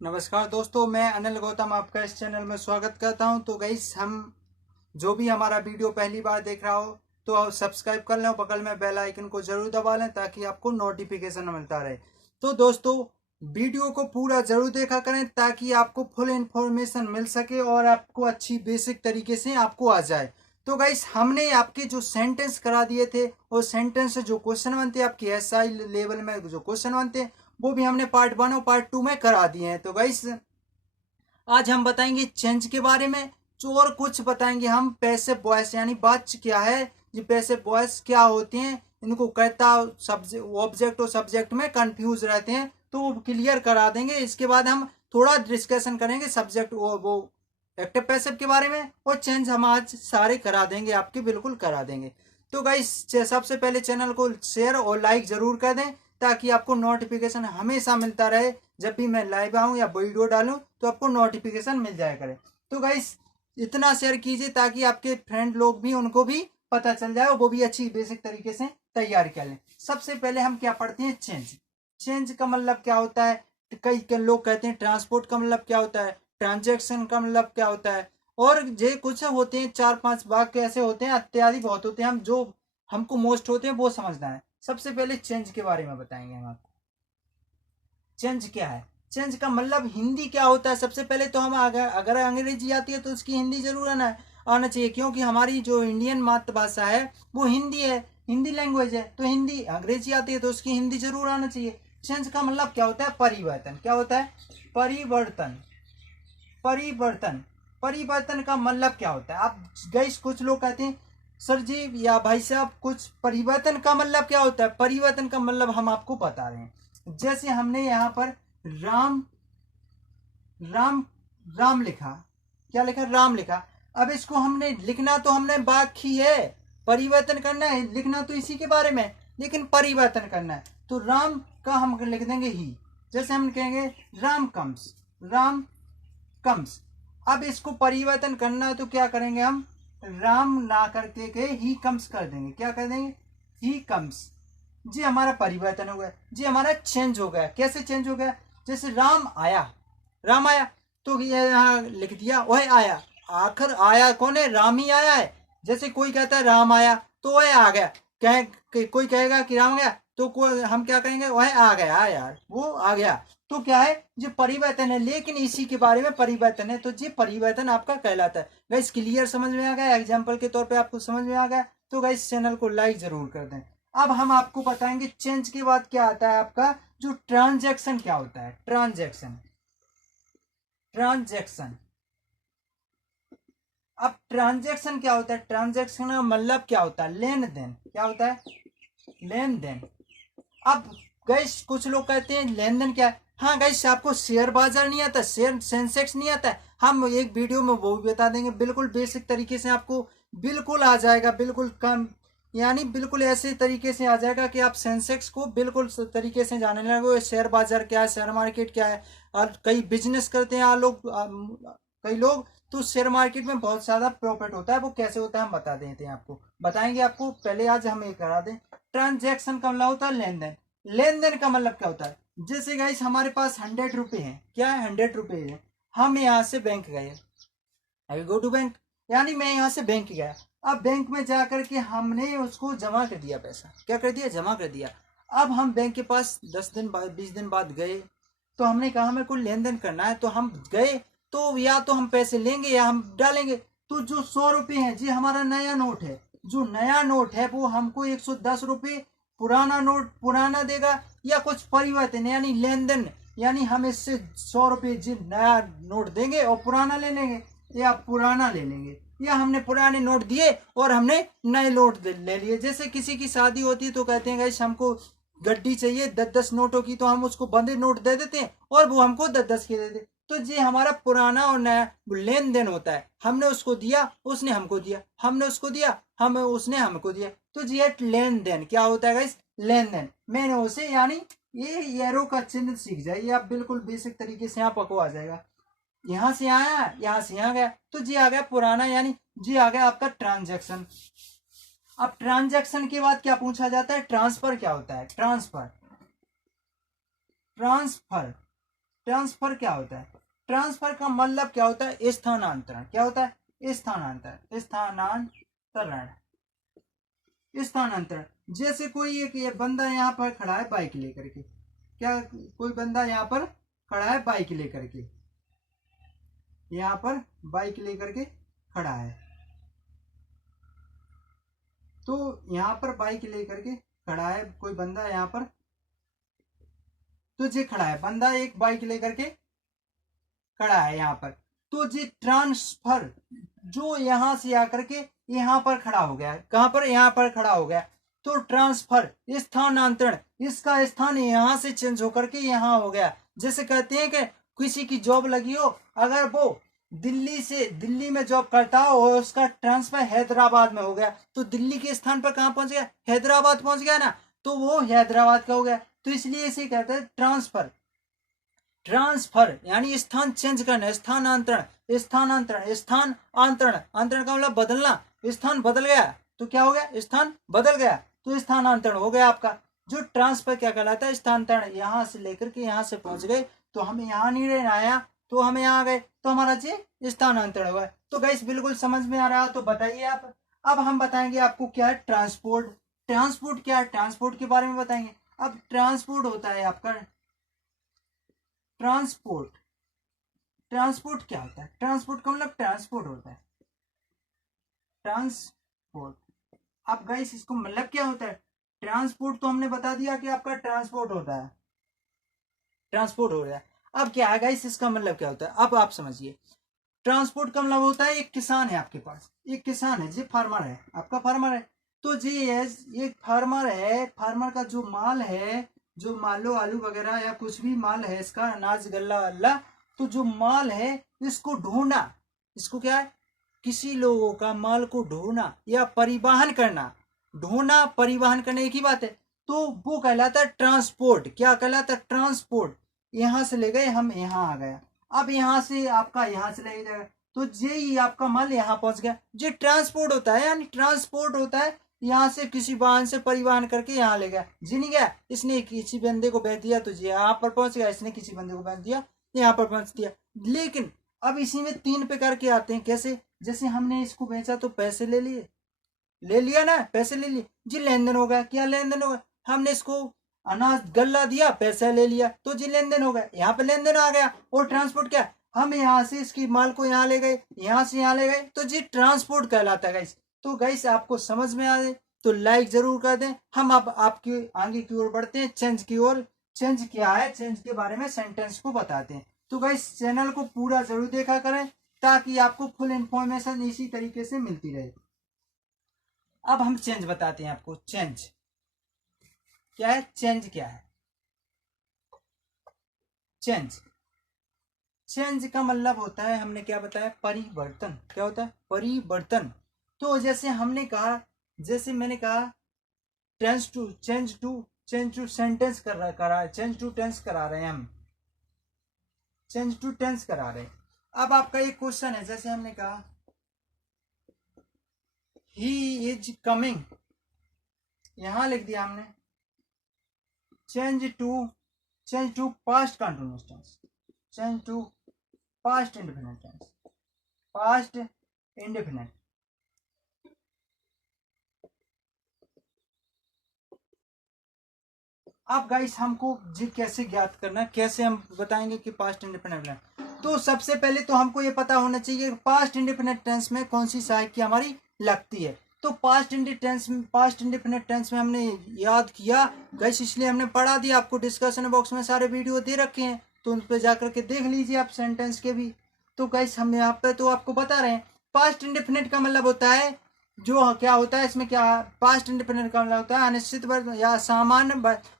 नमस्कार दोस्तों, मैं अनिल गौतम आपका इस चैनल में स्वागत करता हूं। तो गाइस, हम जो भी हमारा वीडियो पहली बार देख रहा हो तो आप सब्सक्राइब कर लें और बगल में बेल आइकन को जरूर दबा लें ताकि आपको नोटिफिकेशन मिलता रहे। तो दोस्तों, वीडियो को पूरा जरूर देखा करें ताकि आपको फुल इंफॉर्मेशन मिल सके और आपको अच्छी बेसिक तरीके से आपको आ जाए। तो गाइस, हमने आपके जो सेंटेंस करा दिए थे और सेंटेंस से जो क्वेश्चन बनते हैं आपके एसआई लेवल में जो क्वेश्चन बनते हैं वो भी हमने पार्ट 1 और पार्ट 2 में करा दिए हैं। तो गाइस, आज हम बताएंगे चेंज के बारे में, जो और कुछ बताएंगे हम पैसिव वॉइस यानी वाच्य क्या है, ये पैसिव वॉइस क्या होते हैं, इनको कर्ता सब्जेक्ट ऑब्जेक्ट और सब्जेक्ट में कंफ्यूज रहते हैं तो वो क्लियर करा देंगे। इसके बाद हम थोड़ा डिस्कशन करेंगे सब्जेक्ट वो एक्टिव पैसिव के बारे में, और चेंज हम आज सारे करा देंगे, आपके बिल्कुल करा देंगे। तो गाइस, सबसे पहले चैनल को शेयर और लाइक जरूर कर दें ताकि आपको नोटिफिकेशन हमेशा मिलता रहे। जब भी मैं लाइव आऊँ या वीडियो डालूं तो आपको नोटिफिकेशन मिल जाया करे। तो गाइस, इतना शेयर कीजिए ताकि आपके फ्रेंड लोग भी, उनको भी पता चल जाए और वो भी अच्छी बेसिक तरीके से तैयारी कर लें। सबसे पहले हम क्या पढ़ते हैं, चेंज। चेंज का मतलब क्या होता है? कई लोग कहते हैं ट्रांसपोर्ट का मतलब क्या होता है, ट्रांजेक्शन का मतलब क्या होता है, और जे कुछ होते हैं 4-5 वाक्य ऐसे होते हैं, इत्यादि बहुत होते हैं, हम जो हमको मोस्ट होते हैं वो समझना है। सबसे पहले चेंज के बारे में बताएंगे हम आपको। चेंज क्या है? चेंज का मतलब हिंदी क्या होता है? सबसे पहले तो हम अगर अंग्रेजी आती है तो उसकी हिंदी जरूर आना चाहिए, क्योंकि हमारी जो इंडियन मातृभाषा है वो हिंदी है, हिंदी लैंग्वेज है। तो हिंदी, अंग्रेजी आती है तो उसकी हिंदी जरूर आना चाहिए। चेंज का मतलब क्या होता है? परिवर्तन। क्या होता है? परिवर्तन। परिवर्तन। परिवर्तन का मतलब क्या होता है? आप गैस, कुछ लोग कहते हैं सर जी या भाई साहब, कुछ परिवर्तन का मतलब क्या होता है? परिवर्तन का मतलब हम आपको बता रहे हैं। जैसे हमने यहाँ पर राम राम राम लिखा। क्या लिखा? राम लिखा। अब इसको हमने लिखना तो हमने बाकी है, परिवर्तन करना है, लिखना तो इसी के बारे में, लेकिन परिवर्तन करना है तो राम का हम लिख देंगे ही। जैसे हम कहेंगे राम कम्स, राम कम्स। अब इसको परिवर्तन करना है तो क्या करेंगे हम? राम ना करके के ही कम्स कर देंगे। क्या कर देंगे? He comes. जी हमारा परिवर्तन हो गया, जी हमारा चेंज हो गया। कैसे चेंज हो गया? जैसे राम आया, राम आया तो ये यहाँ लिख दिया वह आया। आखिर आया कौन है? राम ही आया है। जैसे कोई कहता है राम आया तो वह आ गया, कोई कहेगा कि राम गया तो हम क्या कहेंगे? वह आ गया यार, वो आ गया। तो क्या है? जो परिवर्तन है, लेकिन इसी के बारे में परिवर्तन है तो जी परिवर्तन आपका कहलाता है। गाइस, क्लियर समझ में आ गया? एग्जाम्पल के तौर पे आपको समझ में आ गया? तो गाइस, चैनल को लाइक जरूर कर दें। अब हम आपको बताएंगे चेंज के बाद क्या आता है आपका, जो ट्रांजैक्शन क्या होता है। Transaction, transaction. अब ट्रांजैक्शन क्या होता है? ट्रांजैक्शन का मतलब क्या होता है? लेन देन। क्या होता है? लेन देन। अब गैस, कुछ लोग कहते हैं लेन देन क्या है। हाँ गैस, आपको शेयर बाजार नहीं आता, शेयर सेंसेक्स नहीं आता है, हम एक वीडियो में वो भी बता देंगे, बिल्कुल बेसिक तरीके से आपको बिल्कुल आ जाएगा, बिल्कुल कम, यानी बिल्कुल ऐसे तरीके से आ जाएगा कि आप सेंसेक्स को बिल्कुल तरीके से जानने लगोगे। शेयर बाजार क्या है, शेयर मार्केट क्या है। और कई बिजनेस करते हैं कई लोग, तो शेयर मार्केट में बहुत ज्यादा प्रॉफिट होता है। वो कैसे होता है हम बता देते हैं, आपको बताएंगे। आपको पहले आज हम ये करा दें, ट्रांजेक्शन का मतलब होता है लेन देन। लेन देन का मतलब क्या होता है? जैसे गाइस, हमारे पास 100 रुपए है। क्या है? 100 रुपए है। हम यहाँ से बैंक गए, आई गो टू बैंक, यानी मैं यहाँ से बैंक गया। अब बैंक में जा करके हमने उसको जमा कर दिया, पैसा क्या कर दिया? जमा कर दिया। अब हम बैंक के पास 10 दिन बाद, 20 दिन बाद गए तो हमने कहा हमें कोई लेन देन करना है, तो हम गए तो या तो हम पैसे लेंगे या हम डालेंगे। तो जो 100 रुपये है जी, हमारा नया नोट है, जो नया नोट है वो हमको 110 रुपये पुराना नोट पुराना देगा, या कुछ परिवर्तन यानी लेन देन, यानी हम इससे 100 रुपये जी नया नोट देंगे और पुराना ले लेंगे, या पुराना ले लेंगे, या हमने पुराने नोट दिए और हमने नए नोट ले लिए। जैसे किसी की शादी होती है तो कहते हैं गाइस हमको गड्डी चाहिए 10-10 नोटों की, तो हम उसको बंदे नोट दे देते हैं और वो हमको 10-10 के दे दे। तो ये हमारा पुराना और नया लेन देन होता है। हमने उसको दिया, उसने हमको दिया, हमने उसको दिया, हम उसने हमको दिया। तो ये लेन देन क्या होता है गाइस? लेन देन। मैंने उसे, यानी ये एरो का चिन्ह सीख जाइए आप, बिल्कुल बेसिक तरीके से आपको आ जाएगा। यहां से आया, यहां से यहां गया, तो जी आ गया पुराना, यानी जी आ गया आपका ट्रांजैक्शन। अब ट्रांजैक्शन के बाद क्या पूछा जाता है? ट्रांसफर क्या होता है? Transfer, transfer. ट्रांसफर क्या होता है? ट्रांसफर का मतलब क्या होता है? स्थानांतरण। क्या होता है? स्थानांतरण। स्थानांतरण। जैसे कोई एक ये बंदा यहाँ पर खड़ा है बाइक लेकर के, क्या कोई बंदा यहाँ पर खड़ा है बाइक लेकर के, यहाँ पर बाइक लेकर के खड़ा है, तो यहाँ पर बाइक लेकर के खड़ा है कोई बंदा यहाँ पर, तो ये खड़ा है बंदा एक बाइक लेकर के खड़ा है यहाँ पर, तो ये ट्रांसफर जो यहाँ से आकर के यहाँ पर खड़ा हो गया, कहाँ पर? यहाँ पर खड़ा हो गया, तो ट्रांसफर स्थानांतरण, इसका स्थान यहाँ से चेंज होकर के यहाँ हो गया। जैसे कहते हैं कि किसी की जॉब लगी हो, अगर वो दिल्ली में जॉब करता हो और उसका ट्रांसफर हैदराबाद में हो गया, तो दिल्ली के स्थान पर कहाँ पहुंच गया? हैदराबाद पहुंच गया ना, तो वो हैदराबाद का हो गया। तो इसलिए इसे कहते हैं ट्रांसफर। ट्रांसफर यानी स्थान चेंज करना, स्थानांतरण, अंतरण का मतलब बदलना, स्थान बदल गया तो क्या हो गया? स्थान बदल गया तो स्थानांतरण हो गया आपका। जो ट्रांसफर क्या कहलाता है? स्थानांतरण। यहाँ से लेकर के यहाँ से पहुंच गए, तो हमें यहाँ नहीं रहना आया, तो हमें यहाँ गए, तो हमारा जी स्थानांतरण हुआ। तो गाइस बिल्कुल समझ में आ रहा तो बताइए आप। अब हम बताएंगे आपको क्या है ट्रांसपोर्ट। ट्रांसपोर्ट क्या है? ट्रांसपोर्ट के बारे में बताएंगे। अब ट्रांसपोर्ट होता है आपका ट्रांसपोर्ट। ट्रांसपोर्ट क्या होता है? ट्रांसपोर्ट का मतलब ट्रांसपोर्ट होता है, ट्रांसपोर्ट। अब गाइस इसको मतलब क्या होता है? ट्रांसपोर्ट तो हमने बता दिया कि आपका ट्रांसपोर्ट होता है, ट्रांसपोर्ट हो गया। अब क्या है गाइस इसका मतलब क्या होता है? अब आप समझिए। ट्रांसपोर्ट का मतलब होता है एक किसान है आपके पास, एक किसान है जी, फार्मर है, आपका फार्मर है, तो जी एक फार्मर है, फार्मर का जो माल है, जो मान लो आलू वगैरह या कुछ भी माल है इसका, अनाज गल्ला अल्ला, तो जो माल है इसको ढोना, इसको क्या है? किसी लोगों का माल को ढोना या परिवहन करना, ढोना परिवहन करना एक ही बात है, तो वो कहलाता है ट्रांसपोर्ट। क्या कहलाता है? ट्रांसपोर्ट। यहाँ से ले गए हम, यहाँ आ गया, अब यहाँ से आपका यहाँ से ले जाएगा, तो ये आपका माल यहाँ पहुंच गया, ये ट्रांसपोर्ट होता है। यानी ट्रांसपोर्ट होता है यहाँ से किसी वाहन से परिवहन करके यहाँ ले गया, जी नहीं गया, इसने किसी बंदे को भेज दिया तो यहाँ पर पहुंच गया, इसने किसी बंदे को भेज दिया यहाँ पर पहुंच दिया। लेकिन अब इसी में 3 प्रकार के आते हैं। कैसे? जैसे हमने इसको बेचा तो पैसे ले लिए, ले लिया ना, पैसे ले लिए, जी लेन देन हो गया। क्या लेन देन हो गया? हमने इसको अनाज गल्ला दिया, पैसा ले लिया, तो जी लेन देन हो गया, यहाँ पे लेन देन आ गया। और ट्रांसपोर्ट क्या? हम यहाँ से इसकी माल को यहाँ ले गए, यहाँ से यहाँ ले गए, तो जी ट्रांसपोर्ट कहलाता है गाइस। तो गाइस आपको समझ में आ जाए तो लाइक जरूर कर दें। हम अब आपके आगे की ओर बढ़ते हैं, चेंज की ओर। चेंज क्या है, चेंज के बारे में सेंटेंस को बताते हैं। तो गाइस चैनल को पूरा जरूर देखा करें ताकि आपको फुल इंफॉर्मेशन इसी तरीके से मिलती रहे। अब हम चेंज बताते हैं आपको। चेंज क्या है? चेंज क्या है? चेंज, चेंज का मतलब होता है, हमने क्या बताया? परिवर्तन। क्या होता है? परिवर्तन। तो जैसे हमने कहा, जैसे मैंने कहा चेंज टू सेंटेंस करा चेंज टू टेंस करा रहे हैं हम, चेंज टू टेंस करा रहे हैं। अब आपका एक क्वेश्चन है, जैसे हमने कहा ही इज कमिंग, यहां लिख दिया हमने change to past continuous tense, change to past indefinite tense, past indefinite. अब गाइस हमको जी कैसे ज्ञात करना, कैसे हम बताएंगे कि पास्ट इंडेफिनिट टेंस? तो सबसे पहले तो हमको ये पता होना चाहिए पास्ट इंडेफिनिट टेंस में कौन सी सहायक की हमारी लगती है। तो पास्ट इंडेफिनिट टेंस में हमने याद किया गाइस, इसलिए हमने पढ़ा दिया आपको, डिस्कशन बॉक्स में सारे वीडियो दे रखे हैं, तो उन पर जाकर के देख लीजिए आप सेंटेंस के भी। तो गाइस हम यहाँ पे तो आपको बता रहे हैं पास्ट इंडेफिनिट का मतलब होता है, जो क्या होता है इसमें, क्या पास्ट इंडेफिनिट का मतलब होता है अनिश्चित वर्ग या सामान्य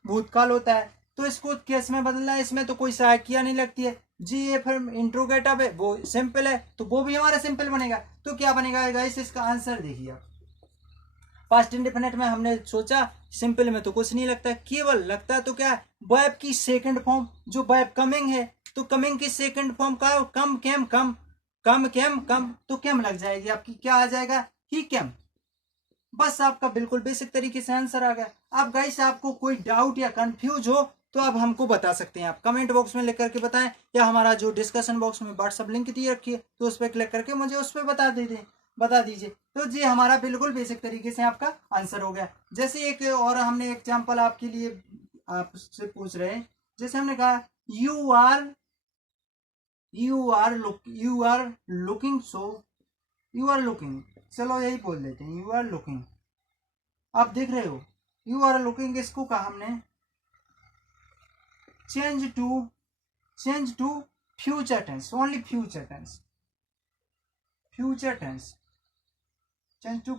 भूतकाल होता है। तो इसको केस में बदलना है, इसमें तो कोई सहायकिया नहीं लगती है जी। ये फिर इंट्रोगेटिव है, वो सिंपल है, तो वो भी हमारा सिंपल बनेगा। तो क्या बनेगा गाइस इसका आंसर देखिए आप। पास्ट इंडेफिनिट में हमने सोचा सिंपल में तो कुछ नहीं लगता, केवल लगता है तो क्या वर्ब की सेकंड फॉर्म, जो वर्ब कमिंग है, तो कमिंग की सेकंड फॉर्म का कम केम कम, कम केम कम, तो केम लग जाएगी आपकी, क्या आ जाएगा? ही केम। बस आपका बिल्कुल बेसिक तरीके से आंसर आ गया। अब गाइस आपको कोई डाउट या कंफ्यूज हो तो आप हमको बता सकते हैं, आप कमेंट बॉक्स में लिख करके बताएं, या हमारा जो डिस्कशन बॉक्स में व्हाट्सअप लिंक दी रखी है तो उस पर क्लिक करके मुझे उस पर बता दीजिए। तो जी हमारा बिल्कुल बेसिक तरीके से आपका आंसर हो गया। जैसे एक और हमने एग्जाम्पल आपके लिए आपसे पूछ रहे हैं, जैसे हमने कहा you are looking, so you are looking, चलो यही बोल देते हैं, यू आर लुकिंग, आप देख रहे हो, यू आर लुकिंग, इसको कहा हमने change to future tense, only future tense, change to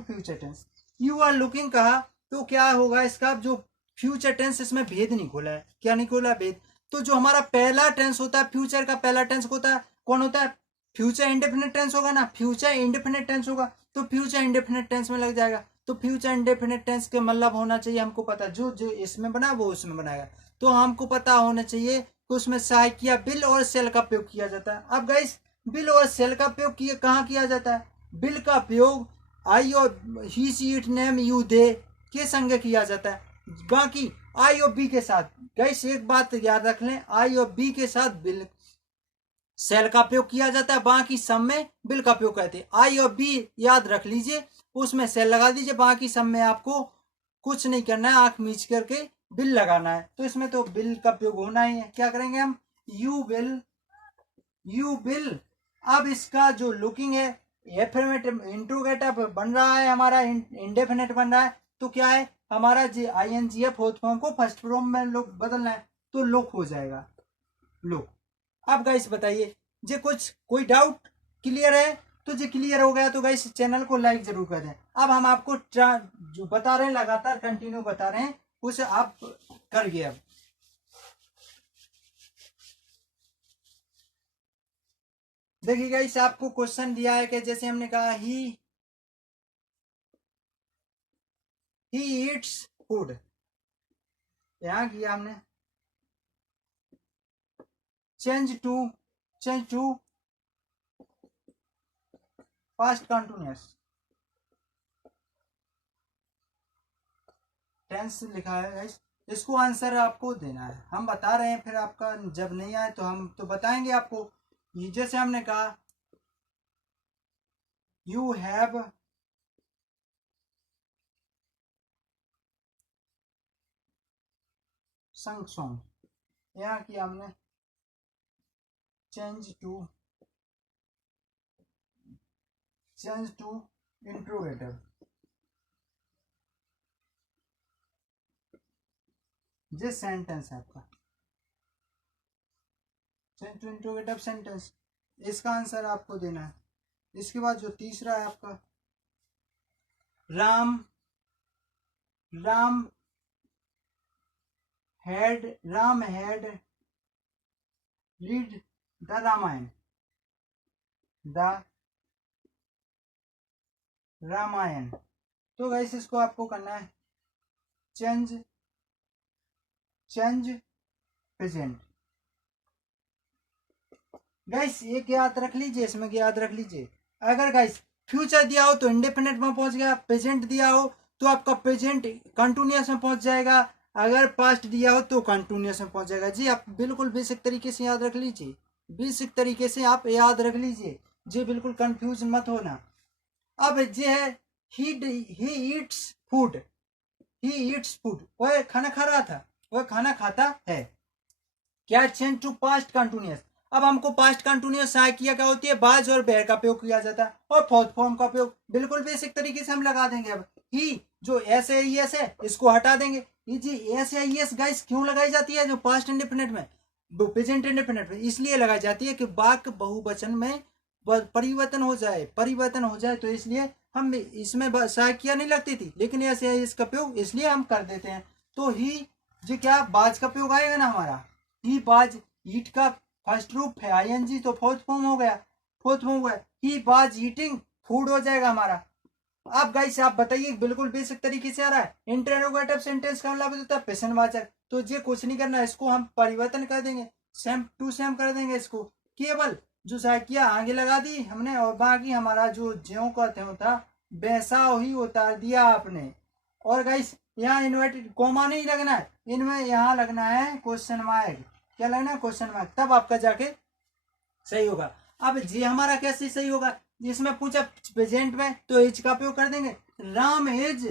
future tense, you are looking कहा तो क्या होगा, इसका जो फ्यूचर टेंस, इसमें भेद नहीं खोला है, क्या नहीं खोला, भेद। तो जो हमारा पहला टेंस होता है, फ्यूचर का पहला टेंस होता है, कौन होता है, फ्यूचर इंडेफिनिट टेंस होगा ना, फ्यूचर इंडेफिनिट टेंस होगा, तो फ्यूचर इंडेफिनिट टेंस में लग जाएगा। तो फ्यूचर इंडेफिनिट टेंस के मतलब होना चाहिए हमको पता, जो जो इसमें बना वो उसमें बनाएगा, तो हमको पता होना चाहिए कि उसमें सहायक या बिल और सेल का प्रयोग किया जाता है। अब गाइस बिल और सेल का प्रयोग कहाँ किया जाता है, बिल का प्रयोग आई और he she it name you they के संग किया जाता है, बाकी आई और बी के साथ। गाइस एक बात याद रख लें, आई और बी के साथ बिल सेल का प्रयोग किया जाता है, बाकी सब में बिल का प्रयोग करते हैं। आई और बी याद रख लीजिए, उसमें सेल लगा दीजिए, बाकी सब में आपको कुछ नहीं करना है, आंख मीच करके बिल लगाना है। तो इसमें तो बिल का प्रयोग होना ही है, क्या करेंगे हम, यू बिल। अब इसका जो लुकिंग है एफर्मेटिव इंट्रोगेटिव बन रहा है, हमारा इंडेफिनिट बन रहा है, तो क्या है हमारा जी आईएनजी है, फोर्थ फॉर्म को फर्स्ट फॉर्म में लुक बदलना है, तो लुक हो जाएगा, लुक। अब गाइस बताइए जे कोई डाउट क्लियर है, तो जो क्लियर हो गया तो गाइस चैनल को लाइक जरूर कर दें। अब हम आपको जो बता रहे हैं, लगातार कंटिन्यू बता रहे हैं, उसे आप करिए। अब देखिए गाइस आपको क्वेश्चन दिया है कि जैसे हमने कहा ही ईट्स फूड, यहां किया हमने change to past continuous tense लिखा है गाइस, इसको आंसर आपको देना है, हम बता रहे हैं, फिर आपका जब नहीं आए तो हम तो बताएंगे आपको। जैसे हमने कहा यू हैव संग सॉन्ग, यहाँ किया हमने चेंज टू इंट्रोगेटिव, ये सेंटेंस है आपका, चेंज टू इंट्रोगेटिव सेंटेंस, इसका आंसर आपको देना है। इसके बाद जो तीसरा है आपका Ram had read the Ramayana, तो गाइस इसको आपको करना है चेंज प्रेजेंट। गाइस एक याद रख लीजिए, इसमें याद रख लीजिए, अगर गाइस फ्यूचर दिया हो तो इंडेफिनिट में पहुंच गया, प्रेजेंट दिया हो तो आपका प्रेजेंट कंटिन्यूअस में पहुंच जाएगा, अगर पास्ट दिया हो तो कंटिन्यूअस में पहुंच जाएगा। जी आप बिल्कुल बेसिक तरीके से याद रख लीजिए, बेसिक तरीके से आप याद रख लीजिए जी, बिल्कुल कंफ्यूज मत होना। अब ये है ही ईट्स फूड, वह खाना खा रहा था, वह खाना खाता है, क्या चेंज टू पास्ट कंटिन्यूअस। अब हमको पास्ट कंटिन्यूअस सहायक किया क्या होती है, बाज और बेर का प्रयोग किया जाता है, और फोर्थ फॉर्म का प्रयोग बिल्कुल बेसिक तरीके से हम लगा देंगे। अब ही जो एस आई एस है इसको हटा देंगे, ये G S I S guys क्यों लगाई जाती है, जो पास्ट इंडेफिनिट में, प्रेजेंट इंडेफिनिट में इसलिए लगाई जाती है कि वाक्य बहुवचन में परिवर्तन हो जाए, तो इसलिए हम इसमें सहायकिया नहीं लगती थी, लेकिन ऐसे इसका प्रयोग इसलिए हम कर देते हैं। तो ही जो क्या बाज का प्रयोग आएगा ना हमारा, ही बाज, ईट का फर्स्ट रूप है आईएनजी, तो फोर्थ फॉर्म हो गया, ही बाज ईटिंग फूड हो जाएगा हमारा। अब गाइस आप बताइए, बिल्कुल बेसिक तरीके से आ रहा है, इंटरोगेटिव सेंटेंस का मतलब होता है प्रश्नवाचक, तो ये कुछ नहीं करना, इसको हम परिवर्तन कर देंगे, सेम टू सेम कर देंगे, इसको केवल जो सहायकिया आगे लगा दी हमने, और बाकी हमारा जो ज्यों का त्यों था वैसा ही उतार दिया आपने, और गाइस यहाँ इन्वर्टेड कॉमा नहीं लगना है, इनमें यहाँ लगना है क्वेश्चन मार्क। क्या लगना है? क्वेश्चन मार्क, तब आपका जाके सही होगा। अब जी हमारा कैसे सही होगा? जिसमें पूछा प्रेजेंट में तो एज का उपयोग कर देंगे। राम एज,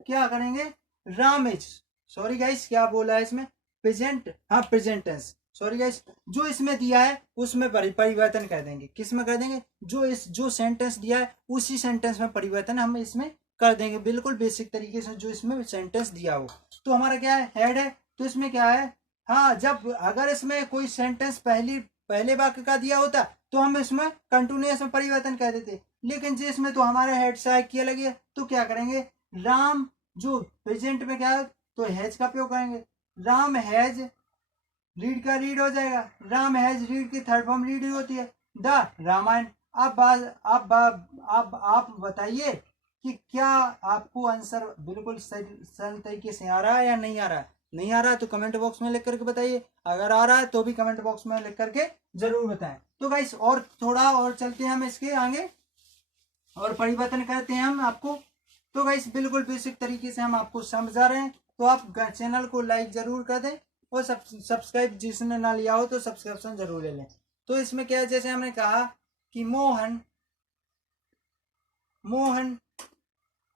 क्या करेंगे? राम एज, सॉरी गाइस क्या बोला है इसमें? प्रेजेंट, हाँ प्रेजेंट टेंस, सॉरी गाइस। जो इसमें दिया है उसमें परिवर्तन कर देंगे। किस में कर देंगे? जो सेंटेंस दिया है उसी सेंटेंस में परिवर्तन हम इसमें कर देंगे, बिल्कुल बेसिक तरीके से जो इसमें सेंटेंस दिया हो। तो हमारा क्या है? हेड है, तो इसमें क्या है? हाँ, जब अगर इसमें कोई सेंटेंस पहले वाक्य का दिया होता तो हम इसमें कंटिन्यूअस में परिवर्तन कर देते, लेकिन जिसमें तो हमारा हेड सहायक किया लगी है, तो क्या करेंगे? राम, जो प्रेजेंट में क्या है तो हैज का उपयोग करेंगे। राम हैज रीड का रीड हो जाएगा, राम हैज रीड की थर्ड फॉर्म रीड होती है, द रामायण। अब आप बताइए कि क्या आपको आंसर बिल्कुल सरल तरीके से आ रहा है या नहीं आ रहा है? नहीं आ रहा है तो कमेंट बॉक्स में लिख करके बताइए, अगर आ रहा है तो भी कमेंट बॉक्स में लिख करके जरूर बताएं। तो गाइस और थोड़ा और चलते हैं हम इसके आगे और परिवर्तन करते हैं हम आपको। तो गाइस बिल्कुल बेसिक तरीके से हम आपको समझा रहे हैं, तो आप चैनल को लाइक जरूर कर दें और सब्सक्राइब जिसने ना लिया हो तो सब्सक्रिप्शन जरूर ले लें। तो इसमें क्या है, जैसे हमने कहा कि Mohan Mohan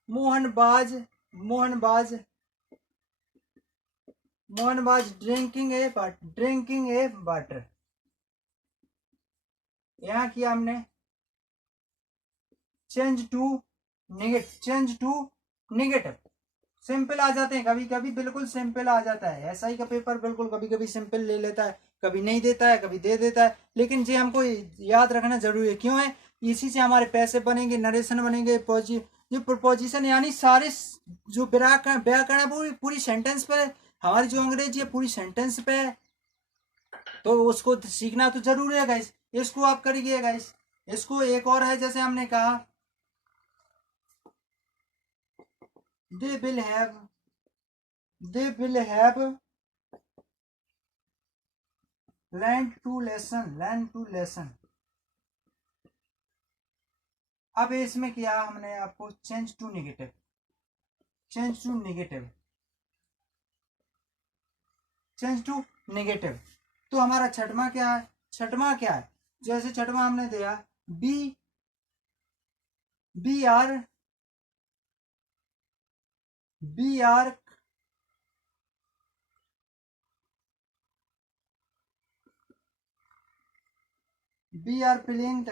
मोहनबाज मोहनबाज मोहनबाज drinking a water. यहाँ किया हमने चेंज टू नेगेटिव। सिंपल आ जाते हैं कभी कभी, बिल्कुल सिंपल आ जाता है। एसआई का पेपर बिल्कुल कभी कभी सिंपल ले लेता है, कभी नहीं देता है, कभी दे देता है, लेकिन जी हमको याद रखना जरूरी है। क्यों है? इसी से हमारे पैसे बनेंगे, नरेशन बनेंगे, जो प्रपोजिशन यानी सारे जो व्याकरण है पूरी सेंटेंस पे है। हमारी जो अंग्रेजी है पूरी सेंटेंस पे है, तो उसको सीखना तो जरूरी है गाइस। इसको आप करिए गाइस। इसको एक और है, जैसे हमने कहा they will have learned to lesson। अब इसमें किया हमने आपको चेंज टू नेगेटिव। तो हमारा छठवां क्या है? जैसे छठवां हमने दिया बी आर प्लेइंग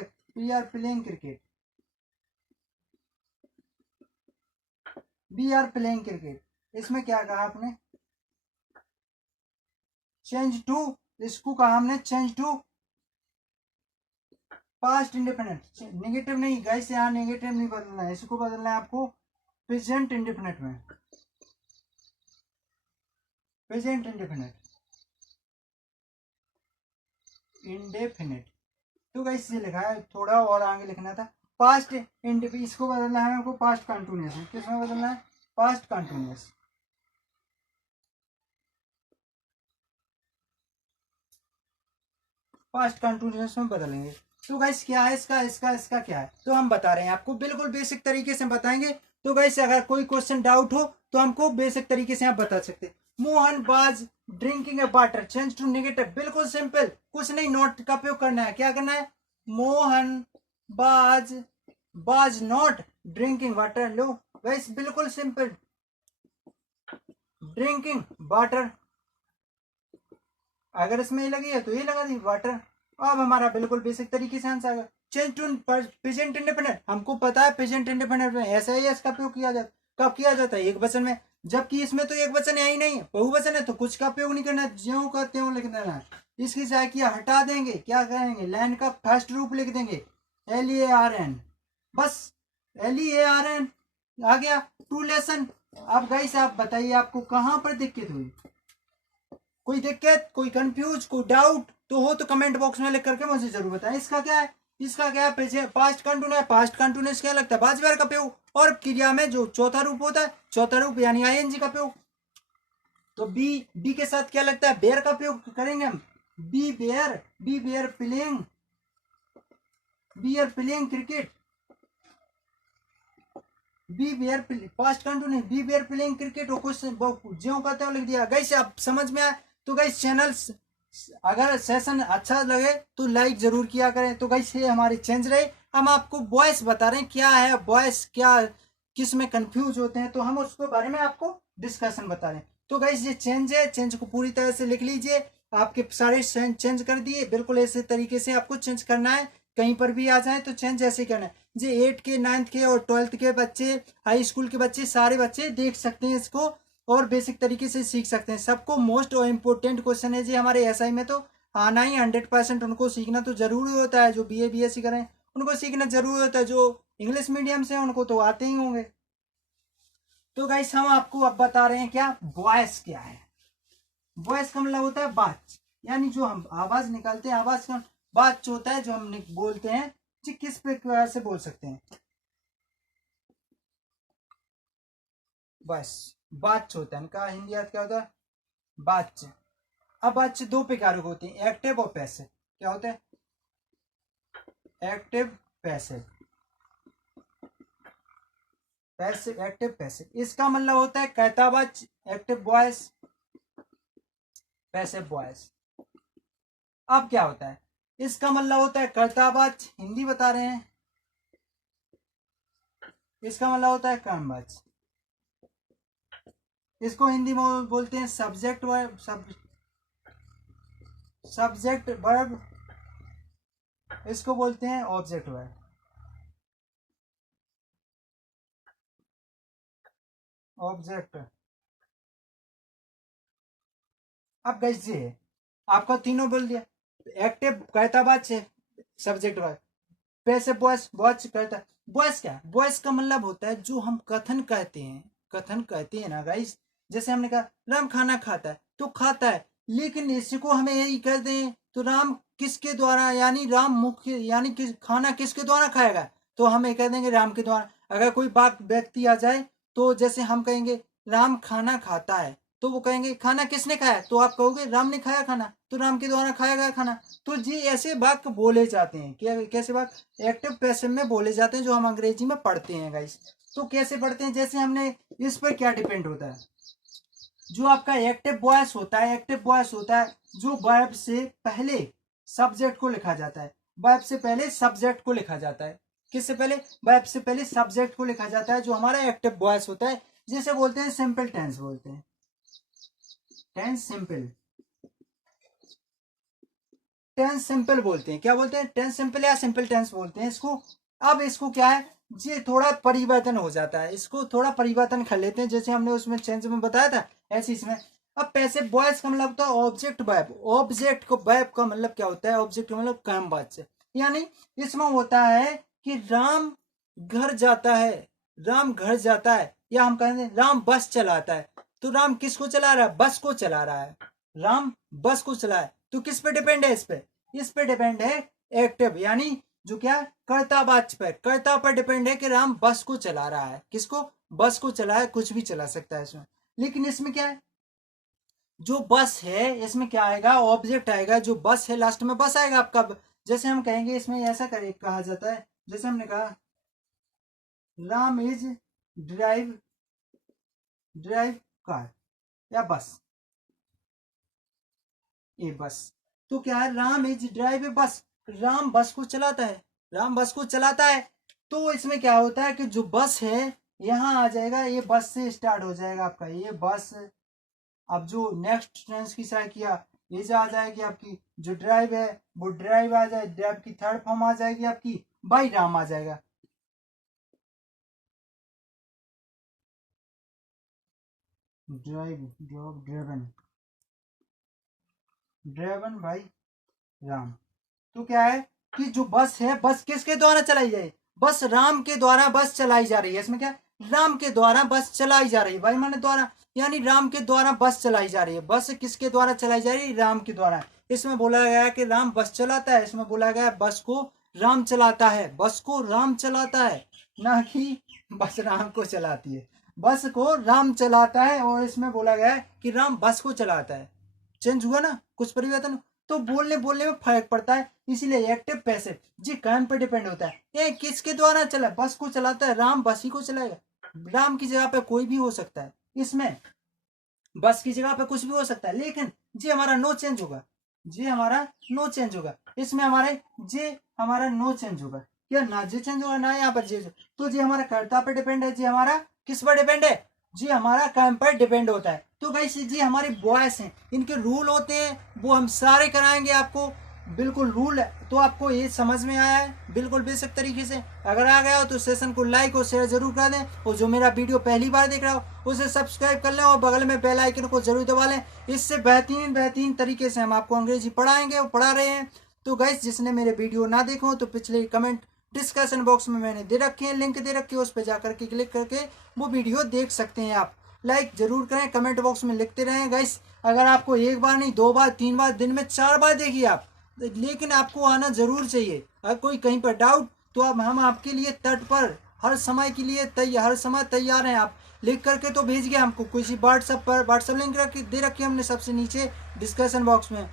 क्रिकेट। इसमें क्या कहा आपने? चेंज टू, इसको कहा हमने change to past indefinite. Negative नहीं गाइस, यहाँ नेगेटिव नहीं बदलना है, इसको बदलना है आपको प्रेजेंट इंडेफिनिट में। Present indefinite. तो गाइस ये लिखा है, थोड़ा और आगे लिखना था। पास्ट इंडेफिनिट, इसको बदलना है हमको पास्ट कंटिन्यूअस में। किसमें बदलना है? Past continuous. पास्ट कंटिन्यूअस में बदलेंगे। तो गाइस क्या है इसका क्या है, तो हम बता रहे हैं आपको, बिल्कुल बेसिक तरीके से बताएंगे। तो गाइस अगर कोई क्वेश्चन डाउट हो तो हमको बेसिक तरीके से आप बता सकते हैं। Mohan was drinking a water, change to negative, बिल्कुल सिंपल, कुछ नहीं, नॉट का उपयोग करना है। क्या करना है? मोहन बाज not drinking water. Low guys बिल्कुल सिंपल, ड्रिंकिंग वाटर, अगर इसमें ये लगी है तो ये लगा दी वाटर। अब हमारा बिल्कुल बेसिक तरीके से आंसर आ गया। चेंज टू प्रेजेंट इंडेफिनिट, हमको पता है प्रेजेंट इंडेफिनिट में ऐसा ही इसका उपयोग किया जाता, कब किया जाता है? एक वचन में, जबकि इसमें तो एक वचन है ही नहीं, बहुवचन है, तो कुछ का उपयोग नहीं करना, ज्यों का त्यों लिख देना है। इसकी सहायकिया हटा देंगे, क्या करेंगे? लाइन का फर्स्ट रूप लिख देंगे LEARN, बस LEARN आ गया। To lesson. अब गाइस आप बताइए आपको कहां पर दिक्कत हुई? कोई दिक्कत, कोई कंफ्यूज, कोई डाउट तो हो तो कमेंट बॉक्स में लिख करके मुझे जरूर बताएं। इसका क्या है? Past continuous. पास्ट कंटिन्यूअस क्या लगता है? बाजवेयर का उपयोग। और क्रिया में जो चौथा रूप होता है, चौथा रूप यानी ING का उपयोग। तो बी के साथ क्या लगता है? बेयर का उपयोग करेंगे हम। We were playing cricket. We were past continue we were playing cricket और कुछ ज्यों कहते हो लिख दिया। गाइस आप समझ में आए तो गाइस चैनल अगर सेशन अच्छा लगे तो लाइक जरूर किया करें। तो गाइस ये हमारे चेंज रहे, हम आपको वॉइस बता रहे हैं क्या है वॉइस, क्या किस में कंफ्यूज होते हैं, तो हम उसके बारे में आपको डिस्कशन बता रहे हैं। तो गाइस ये चेंज है, चेंज को पूरी तरह से लिख लीजिए। आपके सारे चेंज कर दिए, बिल्कुल ऐसे तरीके से आपको चेंज करना है। कहीं पर भी आ जाए तो चेंज ऐसे करना है जी। 8 के 9th के और 12th के बच्चे, हाई स्कूल के बच्चे, सारे बच्चे देख सकते हैं इसको और बेसिक तरीके से सीख सकते हैं। सबको मोस्ट और इम्पोर्टेंट क्वेश्चन है जी हमारे एसआई में, तो आना ही 100% उनको सीखना तो जरूरी होता है। जो बीए बीएससी करें उनको सीखना जरूरी होता है, जो इंग्लिश मीडियम से उनको तो आते ही होंगे। तो गाइस हम आपको अब बता रहे हैं क्या वॉइस क्या है। वॉइस का मतलब होता है बात, यानी जो हम आवाज निकालते हैं, आवाज का बात जो होता है जो हम बोलते हैं जी, किस प्रकार से बोल सकते हैं। बस बात होता है इनका हिंदी याद क्या होता है बात। अब बातचीत दो प्रकार की होती है, एक्टिव और पैसिव। क्या होता है active passive, passive active passive. इसका मतलब होता है कहतावाच एक्टिव वॉइस, पैसिव वॉइस। अब क्या होता है इसका मतलब होता है कर्तावाच, हिंदी बता रहे हैं। इसका मतलब होता है कर्मवाच, इसको हिंदी में बोलते हैं सब्जेक्ट वर्ब, सब्जेक्ट वर्ब, इसको बोलते हैं ऑब्जेक्ट वर्ब। ऑब्जेक्ट। अब कैसे है आपका तीनों बोल दिया, एक्टिव कहता बात से सब्जेक्ट वर्ब, पैसे बॉयस वॉच करता। बॉयस क्या, बॉयस का मतलब होता है जो हम कथन कहते हैं, कथन कहते हैं ना गाइस। जैसे हमने कहा राम खाना खाता है तो खाता है, लेकिन इसको हमें यही कर दें तो राम किसके द्वारा, यानी राम मुख्य यानी खाना किसके द्वारा खाएगा, तो हम ये कह देंगे राम के द्वारा। अगर कोई बात व्यक्ति आ जाए तो जैसे हम कहेंगे राम खाना खाता है, तो वो कहेंगे खाना किसने खाया, तो आप कहोगे राम ने खाया खाना, तो राम के द्वारा खाया गया खाना। तो जी ऐसे वाक्य बोले जाते हैं, क्या कैसे वाक्य एक्टिव पैसिव में बोले जाते हैं जो हम अंग्रेजी में पढ़ते हैं गाइस। तो कैसे पढ़ते हैं, जैसे हमने इस पर क्या डिपेंड होता है, जो आपका एक्टिव वॉइस होता है, एक्टिव वॉइस होता है जो वर्ब से पहले सब्जेक्ट को लिखा जाता है। वर्ब से पहले सब्जेक्ट को लिखा जाता है, किससे पहले, वर्ब से पहले सब्जेक्ट को लिखा जाता है, जो हमारा एक्टिव वॉइस होता है, जिसे बोलते हैं सिंपल टेंस बोलते हैं। टेंस सिंपल, टेंस सिंपल बोलते हैं। क्या बोलते हैं, टेंस सिंपल या सिंपल टेंस बोलते हैं इसको। अब इसको क्या है ये थोड़ा परिवर्तन हो जाता है, इसको थोड़ा परिवर्तन कर लेते हैं, जैसे हमने उसमें चेंज में बताया था ऐसे इसमें। अब पैसिव वॉइस का मतलब होता है ऑब्जेक्ट वर्ब। ऑब्जेक्ट को वर्ब का मतलब क्या होता है, ऑब्जेक्ट का मतलब काम बात से, यानी इसमें होता है कि राम घर जाता है, राम घर जाता है, या हम कहेंगे राम बस चलाता है। तो राम किसको चला रहा है, बस को चला रहा है, राम बस को चला है। तो किस पे डिपेंड है, इस पे डिपेंड है एक्टिव, यानी जो क्या कर्तावाच्य पर, कर्ता पर डिपेंड है कि राम बस को चला रहा है, किसको, बस को चला है, कुछ भी चला सकता है इसमें। लेकिन इसमें क्या है, जो बस है इसमें क्या आएगा, ऑब्जेक्ट आएगा, जो बस है लास्ट में बस आएगा आपका। जैसे हम कहेंगे इसमें ऐसा करे कहा जाता है, जैसे हमने कहा Ram is drive, drive car या बस, ये बस। तो क्या है, राम इज ड्राइव ए बस, राम बस को चलाता है, राम बस को चलाता है। तो इसमें क्या होता है कि जो बस है यहाँ आ जाएगा, ये बस से स्टार्ट हो जाएगा आपका ये बस। अब जो नेक्स्ट टेंस की साइड किया, ये जो आ जाएगी आपकी जो ड्राइव है वो ड्राइव आ जाए, ड्राइव की थर्ड फॉर्म आ जाएगी आपकी बाई राम आ जाएगा। Drive drop driven, driven by Ram. तो क्या है कि जो बस है, बस किसके द्वारा चलाई जाए, बस राम के द्वारा बस चलाई जा रही है। इसमें क्या, राम के द्वारा बस चलाई जा रही है, भाई माने द्वारा, यानी राम के द्वारा बस चलाई जा रही है। बस किसके द्वारा चलाई जा रही है, राम के द्वारा। इसमें बोला गया है कि राम बस चलाता है, इसमें बोला गया है बस को राम चलाता है, बस को राम चलाता है, ना कि बस राम को चलाती है। बस को राम चलाता है, और इसमें बोला गया है कि राम बस को चलाता है। चेंज हुआ ना, कुछ परिवर्तन। तो बोलने बोलने में फर्क पड़ता है, इसीलिए एक्टिव पैसिव जी काम पे डिपेंड होता है। ये किसके द्वारा चला, बस को चलाता है, राम बस ही को चलाएगा। राम की जगह पे कोई भी हो सकता है, इसमें बस की जगह पे कुछ भी हो सकता है, लेकिन जी हमारा नो चेंज होगा, जी हमारा नो चेंज होगा। इसमें हमारे जे हमारा नो चेंज होगा, क्या ना जे चेंज होगा ना यहाँ पर जे। तो जी हमारा कर्ता पे डिपेंड है, जी हमारा किस पर डिपेंड है, जी हमारा काम पर डिपेंड होता है। तो गाइस जी हमारे बॉयस हैं, इनके रूल होते हैं, वो हम सारे कराएंगे आपको, बिल्कुल रूल है। तो आपको ये समझ में आया है बिल्कुल बेसिक तरीके से। अगर आ गया हो तो सेशन को लाइक और शेयर जरूर कर दें, और जो मेरा वीडियो पहली बार देख रहा हो उसे सब्सक्राइब कर लें और बगल में बेल आइकन को जरूर दबा लें। इससे बेहतरीन तरीके से हम आपको अंग्रेजी पढ़ाएंगे और पढ़ा रहे हैं। तो गाइस जिसने मेरे वीडियो ना देखो हो तो पिछले कमेंट डिस्कशन बॉक्स में मैंने दे रखे हैं, लिंक दे रखी है, उस पर जाकर के क्लिक करके वो वीडियो देख सकते हैं आप। लाइक जरूर करें, कमेंट बॉक्स में लिखते रहें गाइस। अगर आपको एक बार नहीं 2 बार 3 बार दिन में 4 बार देखिए आप, लेकिन आपको आना जरूर चाहिए। अगर कोई कहीं पर डाउट तो अब हम आपके लिए तट पर हर समय के लिए हर समय तैयार हैं। आप लिख करके तो भेजिए हमको किसी व्हाट्सएप पर, व्हाट्सएप लिंक दे रखी है हमने सबसे नीचे डिस्कशन बॉक्स में,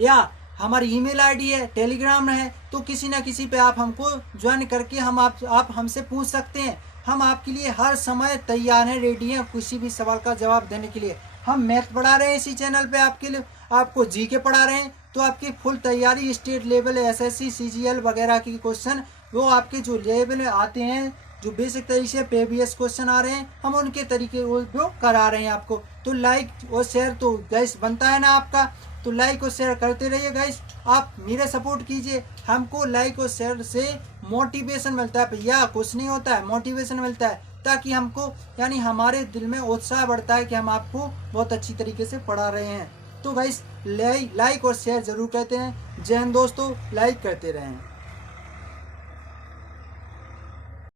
या हमारी ईमेल आईडी है, टेलीग्राम है, तो किसी ना किसी पे आप हमको ज्वाइन करके आप हमसे पूछ सकते हैं। हम आपके लिए हर समय तैयार हैं, रेडी हैं किसी भी सवाल का जवाब देने के लिए। हम मैथ पढ़ा रहे हैं इसी चैनल पे आपके लिए, आपको जीके पढ़ा रहे हैं, तो आपकी फुल तैयारी स्टेट लेवल एसएससी सीजीएल वगैरह की क्वेश्चन वो आपके जो लेवल आते हैं, जो बेसिक तरीके से प्रीवियस क्वेश्चन आ रहे हैं, हम उनके तरीके वो करा रहे हैं आपको। तो लाइक और शेयर तो गैस बनता है ना आपका, तो लाइक और शेयर करते रहिए गाइस। आप मेरे सपोर्ट कीजिए, हमको लाइक और शेयर से मोटिवेशन मिलता है भैया, कुछ नहीं होता है, मोटिवेशन मिलता है, ताकि हमको यानी हमारे दिल में उत्साह बढ़ता है कि हम आपको बहुत अच्छी तरीके से पढ़ा रहे हैं। तो गाइस लाइक और शेयर जरूर करते हैं। जय हिंद दोस्तों, लाइक करते रहें।